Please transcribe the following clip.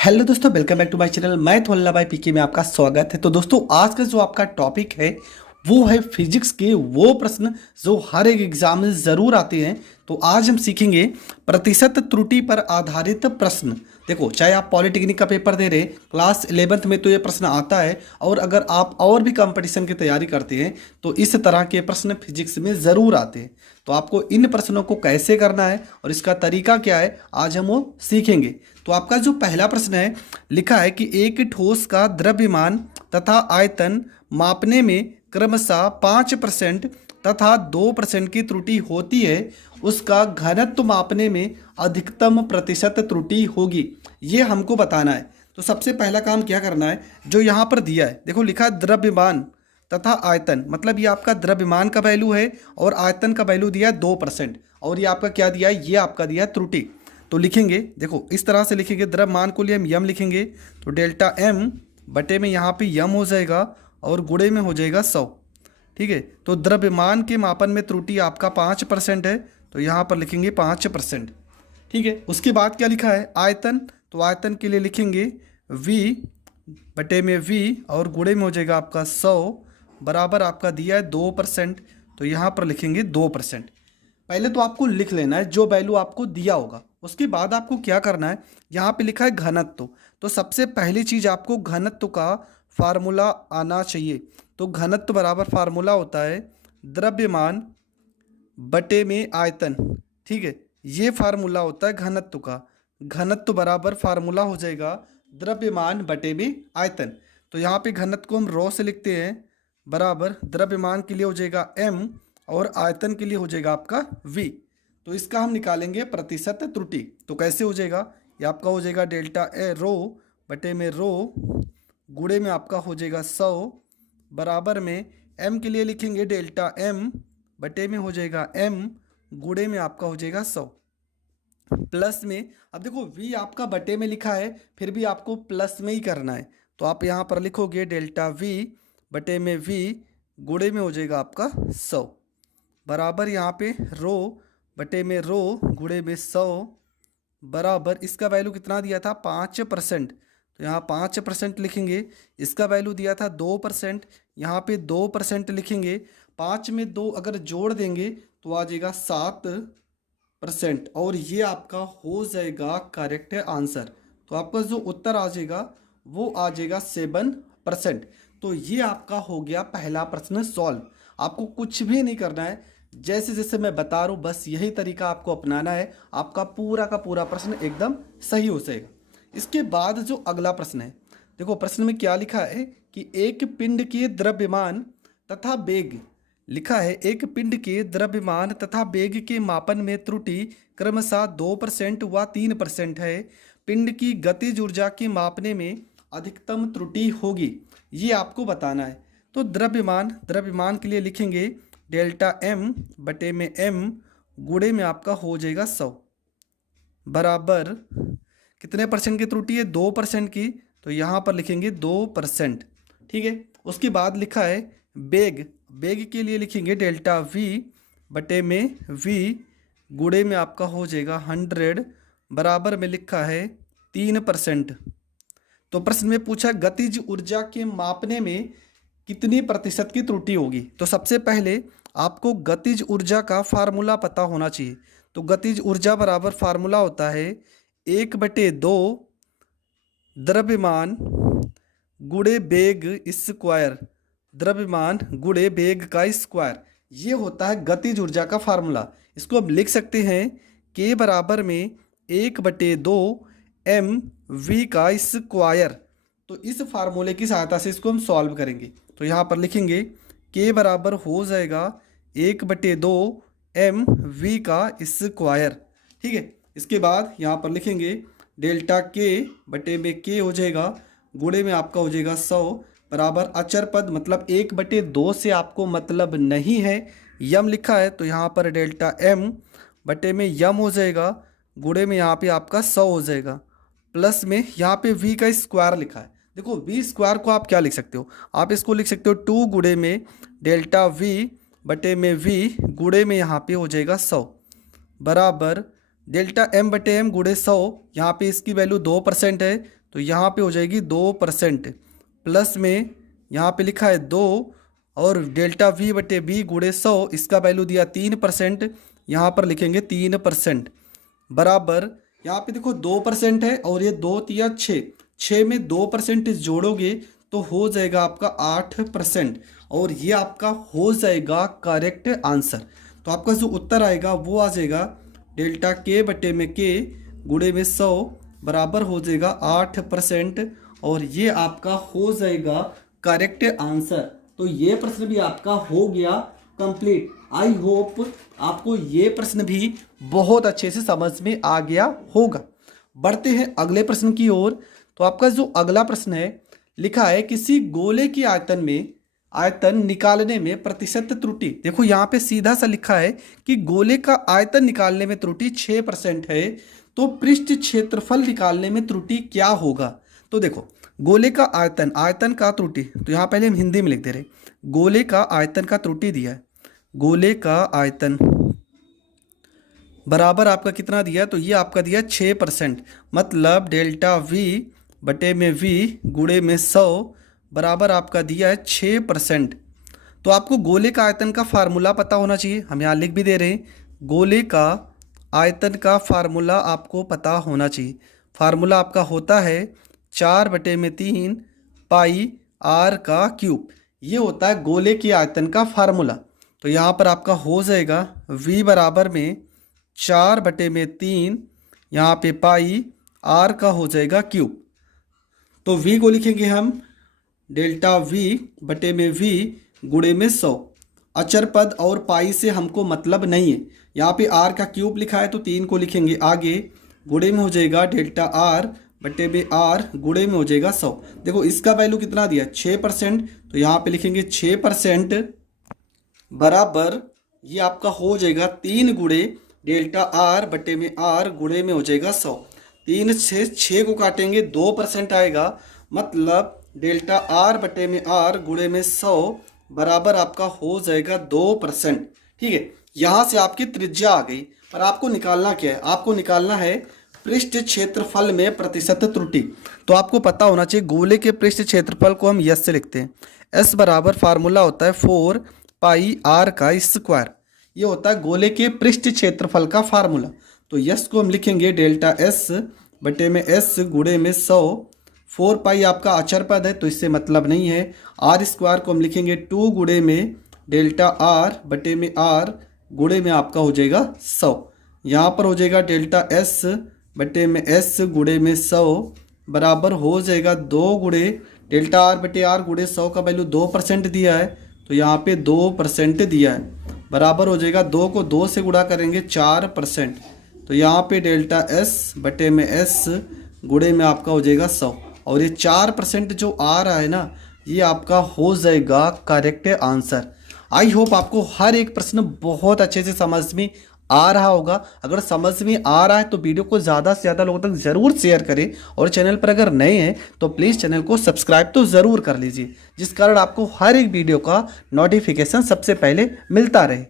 Hello दोस्तों, welcome back to my channel. मैं वल्लभ भाई पीके में आपका स्वागत है। तो दोस्तों, आज का जो आपका टॉपिक है वो है फिजिक्स के वो प्रश्न जो हर एक एग्जाम में ज़रूर आते हैं। तो आज हम सीखेंगे प्रतिशत त्रुटि पर आधारित प्रश्न। देखो, चाहे आप पॉलिटेक्निक का पेपर दे रहे, क्लास 11th में तो ये प्रश्न आता है, और अगर आप और भी कंपटीशन की तैयारी करते हैं तो इस तरह के प्रश्न फिजिक्स में ज़रूर आते हैं। तो आपको इन प्रश्नों को कैसे करना है और इसका तरीका क्या है, आज हम वो सीखेंगे। तो आपका जो पहला प्रश्न है, लिखा है कि एक ठोस का द्रव्यमान तथा आयतन मापने में क्रमशः 5% तथा 2% की त्रुटि होती है, उसका घनत्व मापने में अधिकतम प्रतिशत त्रुटि होगी। ये हमको बताना है। तो सबसे पहला काम क्या करना है, जो यहाँ पर दिया है, देखो लिखा है द्रव्यमान तथा आयतन, मतलब ये आपका द्रव्यमान का वैल्यू है और आयतन का वैल्यू दिया है 2%, और ये आपका क्या दिया है, ये आपका दिया है त्रुटि। तो लिखेंगे, देखो इस तरह से लिखेंगे, द्रव्यमान को लिए हम यम लिखेंगे, तो डेल्टा एम बटे में यहाँ पे यम हो जाएगा और गुणे में हो जाएगा 100। ठीक है, तो द्रव्यमान के मापन में त्रुटि आपका 5% है, तो यहाँ पर लिखेंगे 5%। ठीक है, उसके बाद क्या लिखा है, आयतन, तो आयतन के लिए लिखेंगे v बटे में v और गुणे में हो जाएगा आपका 100 बराबर आपका दिया है 2%, तो यहाँ पर लिखेंगे 2%। पहले तो आपको लिख लेना है जो वैल्यू आपको दिया होगा। उसके बाद आपको क्या करना है, यहाँ पे लिखा है घनत्व, तो सबसे पहली चीज़ आपको घनत्व का फार्मूला आना चाहिए। तो घनत्व बराबर फार्मूला होता है द्रव्यमान बटे में आयतन। ठीक है, ये फार्मूला होता है घनत्व का। घनत्व बराबर फार्मूला हो जाएगा द्रव्यमान बटे में आयतन। तो यहाँ पे घनत्व को हम रो से लिखते हैं, बराबर द्रव्यमान के लिए हो जाएगा m और आयतन के लिए हो जाएगा आपका v। तो इसका हम निकालेंगे प्रतिशत त्रुटि। तो कैसे हो जाएगा, ये आपका हो जाएगा डेल्टा ए रो बटे में रो गुणे में आपका हो जाएगा 100 बराबर में m के लिए लिखेंगे डेल्टा m बटे में हो जाएगा m गुणे में आपका हो जाएगा 100 प्लस में। अब देखो v आपका बटे में लिखा है, फिर भी आपको प्लस में ही करना है, तो आप यहाँ पर लिखोगे डेल्टा v बटे में v गुणे में हो जाएगा आपका 100 बराबर यहाँ पे रो बटे में रो गुणे में 100 बराबर इसका वैल्यू कितना दिया था 5%, तो यहाँ 5% लिखेंगे। इसका वैल्यू दिया था 2%, यहाँ पे 2% लिखेंगे। 5 में 2 अगर जोड़ देंगे तो आ जाएगा 7%, और ये आपका हो जाएगा करेक्ट आंसर। तो आपका जो उत्तर आ जाएगा वो आ जाएगा 7%। तो ये आपका हो गया पहला प्रश्न सॉल्व। आपको कुछ भी नहीं करना है, जैसे जैसे मैं बता रहा हूँ बस यही तरीका आपको अपनाना है, आपका पूरा का पूरा प्रश्न एकदम सही हो जाएगा। इसके बाद जो अगला प्रश्न है, देखो प्रश्न में क्या लिखा है कि एक पिंड के द्रव्यमान तथा वेग, लिखा है एक पिंड के द्रव्यमान तथा वेग के मापन में त्रुटि क्रमशः 2% व 3% है। पिंड की गतिज ऊर्जा के मापने में अधिकतम त्रुटि होगी, ये आपको बताना है। तो द्रव्यमान के लिए लिखेंगे डेल्टा m बटे में m गुणे में आपका हो जाएगा 100 बराबर कितने परसेंट की त्रुटि है, 2% की, तो यहाँ पर लिखेंगे 2%। ठीक है, उसके बाद लिखा है वेग के लिए लिखेंगे डेल्टा v बटे में v गुणे में आपका हो जाएगा 100 बराबर में लिखा है 3%। तो प्रश्न में पूछा गतिज ऊर्जा के मापने में कितनी प्रतिशत की त्रुटि होगी। तो सबसे पहले आपको गतिज ऊर्जा का फार्मूला पता होना चाहिए। तो गतिज ऊर्जा बराबर फार्मूला होता है 1/2 द्रव्यमान गुणे वेग स्क्वायर, द्रव्यमान गुणे वेग का स्क्वायर, ये होता है गतिज ऊर्जा का फार्मूला। इसको हम लिख सकते हैं k बराबर में 1/2 mv का स्क्वायर। तो इस फार्मूले की सहायता से इसको हम सॉल्व करेंगे। तो यहाँ पर लिखेंगे k बराबर हो जाएगा 1/2 mv का स्क्वायर। ठीक है, इसके बाद यहाँ पर लिखेंगे डेल्टा k बटे में k हो जाएगा गुणे में आपका हो जाएगा 100 बराबर अचर पद, मतलब 1/2 से आपको मतलब नहीं है, यम लिखा है, तो यहाँ पर डेल्टा m बटे में यम हो जाएगा गुणे में यहाँ पे आपका 100 हो जाएगा, प्लस में यहाँ पे v का स्क्वायर लिखा है। देखो v स्क्वायर को आप क्या लिख सकते हो, आप इसको लिख सकते हो 2 गुणे में डेल्टा v बटे में v गुणे में यहाँ पे हो जाएगा 100 बराबर डेल्टा m बटे m गुणे 100, यहाँ पे इसकी वैल्यू 2% है, तो यहाँ पे हो जाएगी 2%, प्लस में यहाँ पे लिखा है 2 और डेल्टा वी बटे बी गुणे 100, इसका वैल्यू दिया 3%, यहाँ पर लिखेंगे 3%, बराबर यहाँ पे देखो 2% है और ये 2 तिया 6, 6 में 2% जोड़ोगे तो हो जाएगा आपका 8% और ये आपका हो जाएगा करेक्ट आंसर। तो आपका जो उत्तर आएगा वो आ जाएगा डेल्टा के बटे में के गुणे में 100 बराबर हो जाएगा 8% और ये आपका हो जाएगा करेक्ट आंसर। तो ये प्रश्न भी आपका हो गया कंप्लीट। आई होप आपको ये प्रश्न भी बहुत अच्छे से समझ में आ गया होगा। बढ़ते हैं अगले प्रश्न की ओर। तो आपका जो अगला प्रश्न है लिखा है किसी गोले की आयतन निकालने में प्रतिशत त्रुटि। देखो यहाँ पे सीधा सा लिखा है कि गोले का आयतन निकालने में त्रुटि 6% है, तो पृष्ठ क्षेत्रफल निकालने में त्रुटि क्या होगा। तो देखो गोले का आयतन का त्रुटि, तो यहाँ पहले हम हिंदी में लिख दे रहे, गोले का आयतन का त्रुटि दिया है, गोले का आयतन बराबर आपका कितना दिया, तो ये आपका दिया 6%, मतलब डेल्टा वी बटे में वी गुणे में 100 बराबर आपका दिया है 6%। तो आपको गोले का आयतन का फार्मूला पता होना चाहिए, हम यहाँ लिख भी दे रहे हैं, गोले का आयतन का फार्मूला आपको पता होना चाहिए। फार्मूला आपका होता है 4/3 पाई आर का क्यूब, ये होता है गोले के आयतन का फार्मूला। तो यहाँ पर आपका हो जाएगा v बराबर में 4/3, यहाँ पे पाई आर का हो जाएगा क्यूब। तो v को लिखेंगे हम डेल्टा v बटे में v गुणे में 100। अचर पद और पाई से हमको मतलब नहीं है, यहाँ पे r का क्यूब लिखा है तो 3 को लिखेंगे आगे, गुणे में हो जाएगा डेल्टा r बटे में r गुणे में हो जाएगा 100। देखो इसका वैल्यू कितना दिया 6%, तो यहाँ पे लिखेंगे 6% बराबर ये आपका हो जाएगा 3 गुणे डेल्टा r बटे में r गुणे में हो जाएगा 100। 3 से 6 को काटेंगे 2% आएगा, मतलब डेल्टा r बटे में r गुणे में 100 बराबर आपका हो जाएगा 2%। ठीक है, यहाँ से आपकी त्रिज्या आ गई, पर आपको निकालना क्या है, आपको निकालना है पृष्ठ क्षेत्रफल में प्रतिशत त्रुटि। तो आपको पता होना चाहिए गोले के पृष्ठ क्षेत्रफल को हम यस से लिखते हैं, एस बराबर फार्मूला होता है 4 पाई आर का स्क्वायर, ये होता है गोले के पृष्ठ क्षेत्रफल का फार्मूला। तो यस को हम लिखेंगे डेल्टा एस बटे में एस गुणे में 100, 4 पाई आपका अचर पद है तो इससे मतलब नहीं है, आर स्क्वायर को हम लिखेंगे 2 गुणे में डेल्टा आर बटे में आर गुणे में आपका हो जाएगा 100। यहाँ पर हो जाएगा डेल्टा एस बटे में एस गुणे में 100 बराबर हो जाएगा 2 गुणे डेल्टा आर बटे आर गुणे 100 का वैल्यू 2% दिया है, तो यहाँ पे 2% दिया है, बराबर हो जाएगा 2 को 2 से गुणा करेंगे 4%, तो यहाँ पे डेल्टा एस बटे में एस गुणे में आपका हो जाएगा 100 और ये 4% जो आ रहा है ना, ये आपका हो जाएगा करेक्ट आंसर। आई होप आपको हर एक प्रश्न बहुत अच्छे से समझ में आ रहा होगा। अगर समझ में आ रहा है तो वीडियो को ज़्यादा से ज़्यादा लोगों तक ज़रूर शेयर करें और चैनल पर अगर नए हैं तो प्लीज़ चैनल को सब्सक्राइब तो ज़रूर कर लीजिए, जिस कारण आपको हर एक वीडियो का नोटिफिकेशन सबसे पहले मिलता रहे।